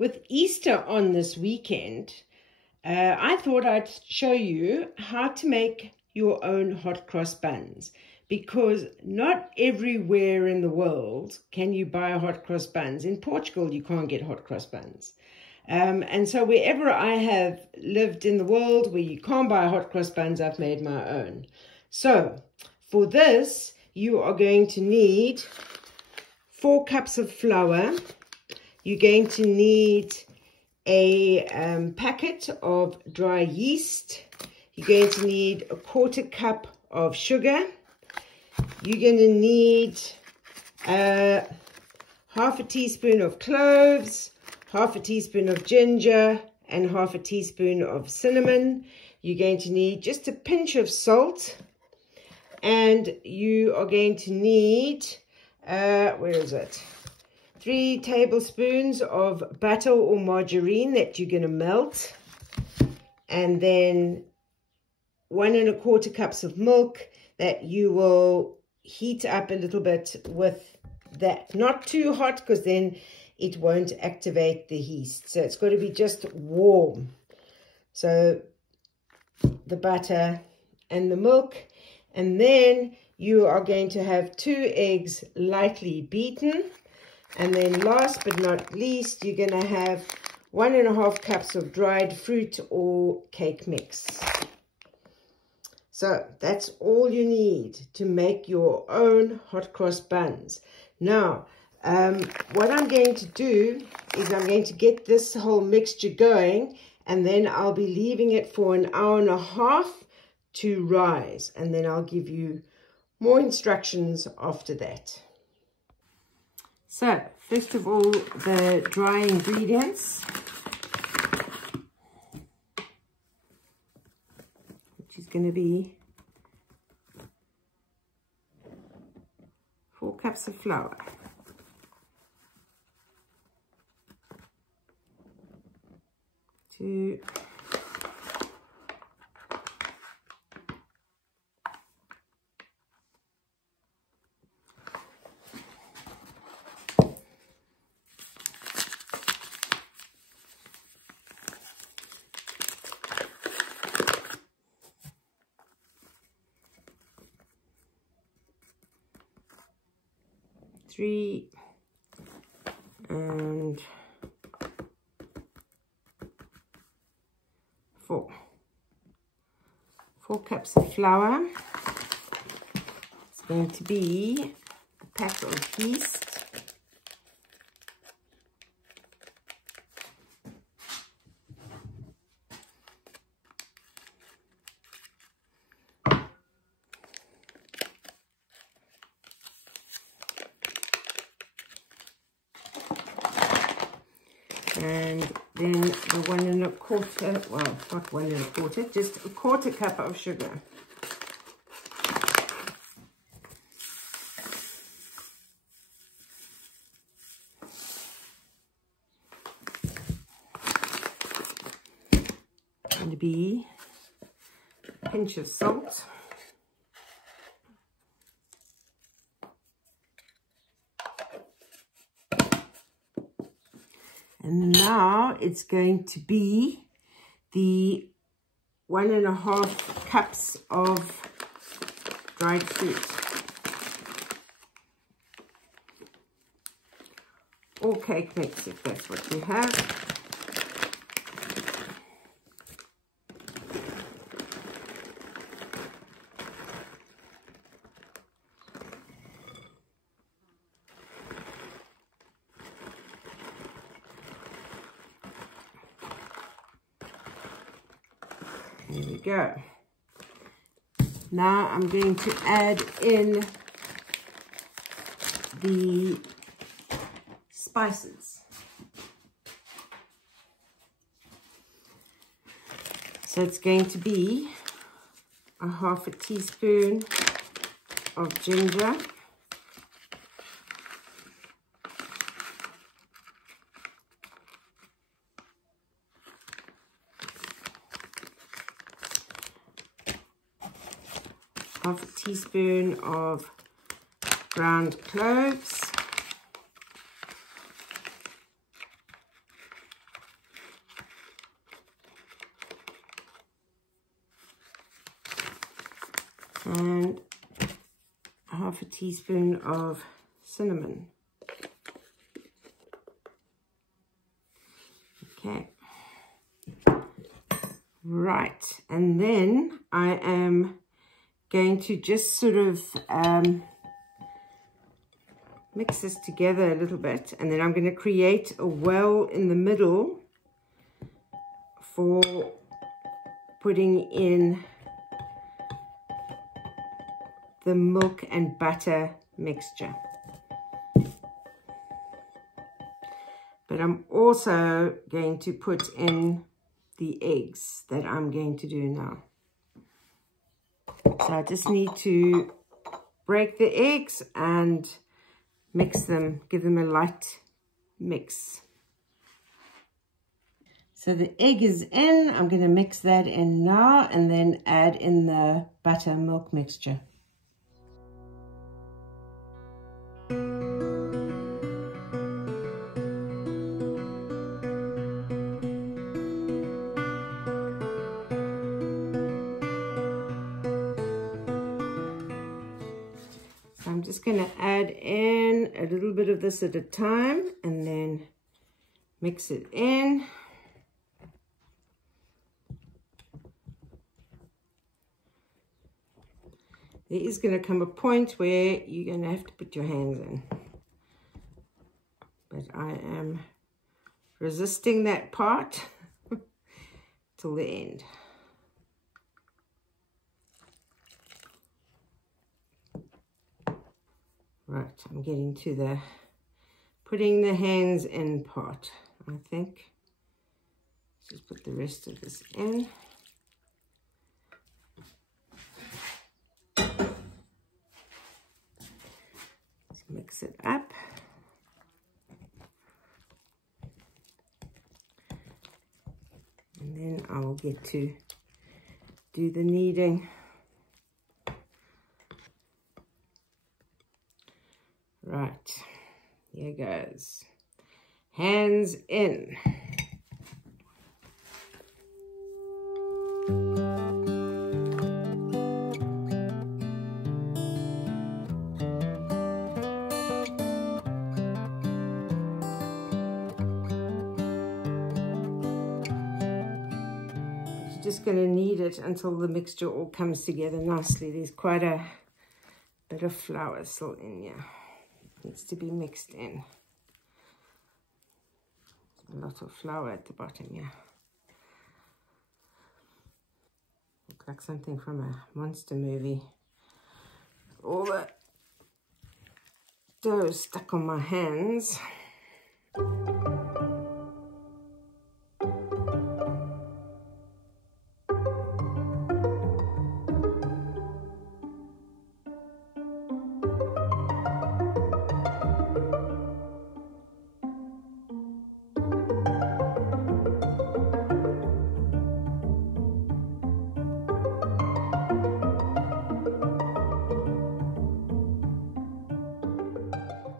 with Easter on this weekend, I thought I'd show you how to make your own hot cross buns, because not everywhere in the world can you buy hot cross buns. In Portugal, you can't get hot cross buns. And so wherever I have lived in the world where you can't buy hot cross buns, I've made my own. So for this, you are going to need 4 cups of flour. You're going to need a packet of dry yeast. You're going to need a 1/4 cup of sugar. You're going to need 1/2 teaspoon of cloves, 1/2 teaspoon of ginger, and 1/2 teaspoon of cinnamon. You're going to need just a pinch of salt, and you are going to need, 3 tablespoons of butter or margarine that you're going to melt, and then 1 1/4 cups of milk that you will heat up a little bit with that. Not too hot, because then it won't activate the yeast. So it's got to be just warm. So the butter and the milk, and then you are going to have 2 eggs lightly beaten. And then last but not least, you're going to have 1 1/2 cups of dried fruit or cake mix. So that's all you need to make your own hot cross buns. Now, what I'm going to do is I'm going to get this whole mixture going, and then I'll be leaving it for an hour and a half to rise, and then I'll give you more instructions after that. So, first of all, the dry ingredients, which is going to be 4 cups of flour, 2, 3, and 4. 4 cups of flour. It's going to be a pack of yeast. And then the 1 1/4, well, not 1 1/4, just a 1/4 cup of sugar. Going to be a pinch of salt. And now it's going to be the 1 1/2 cups of dried fruit, or cake mix if that's what you have. There we go. Now I'm going to add in the spices. So it's going to be a 1/2 teaspoon of ginger, 1/2 teaspoon of ground cloves, and half a teaspoon of cinnamon. Okay. Right, and then I am going to just sort of mix this together a little bit, and then I'm going to create a well in the middle for putting in the milk and butter mixture. But I'm also going to put in the eggs that I'm going to do now. So I just need to break the eggs and mix them, give them a light mix. So the egg is in. I'm going to mix that in now and then add in the butter milk mixture. So I'm just going to add in a little bit of this at a time and then mix it in. There is going to come a point where you're going to have to put your hands in. But I am resisting that part till the end. Right, I'm getting to the putting the hands in part, I think. Let's just put the rest of this in. Let's mix it up. And then I will get to do the kneading. Right, here goes. Hands in. You're just going to knead it until the mixture all comes together nicely. There's quite a bit of flour still in here. Needs to be mixed in. A lot of flour at the bottom, yeah. Looks like something from a monster movie. All the dough stuck on my hands.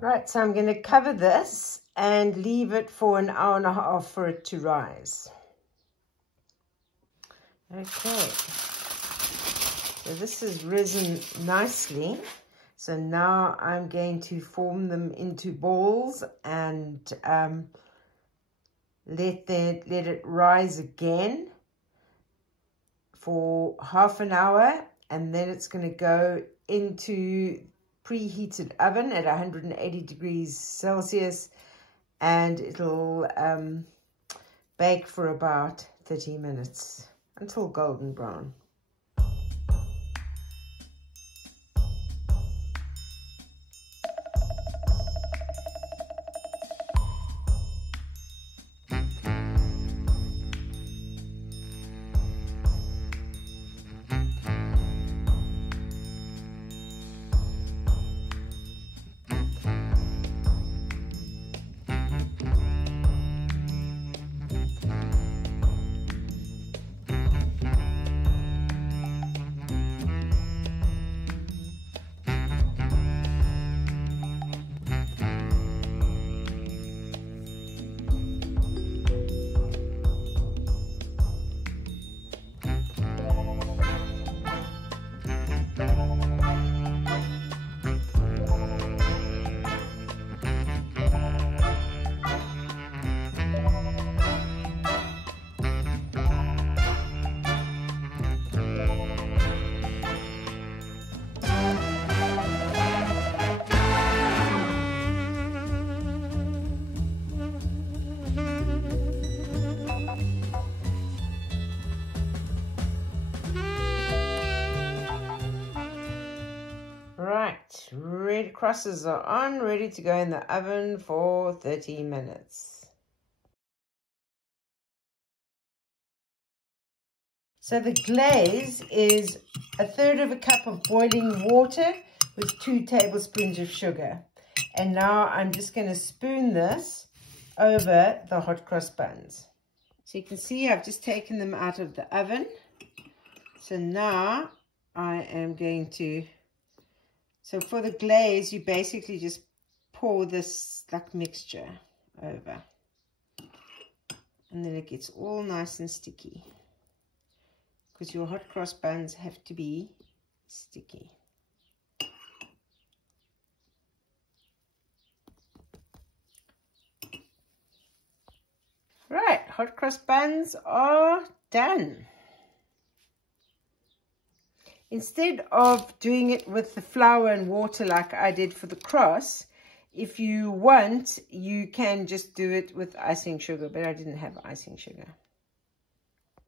Right, so I'm going to cover this and leave it for an hour and a half for it to rise. Okay, so this has risen nicely. So now I'm going to form them into balls and let it rise again for half an hour, and then it's going to go into preheated oven at 180 degrees Celsius, and it'll bake for about 30 minutes until golden brown. crosses are on, ready to go in the oven for 30 minutes. So the glaze is 1/3 of a cup of boiling water with 2 tablespoons of sugar. And now I'm just going to spoon this over the hot cross buns. So you can see I've just taken them out of the oven. So now I am going to, so for the glaze, you basically just pour this like mixture over. And then it gets all nice and sticky. Because your hot cross buns have to be sticky. Right, hot cross buns are done. Instead of doing it with the flour and water like I did for the cross, if you want, you can just do it with icing sugar, but I didn't have icing sugar.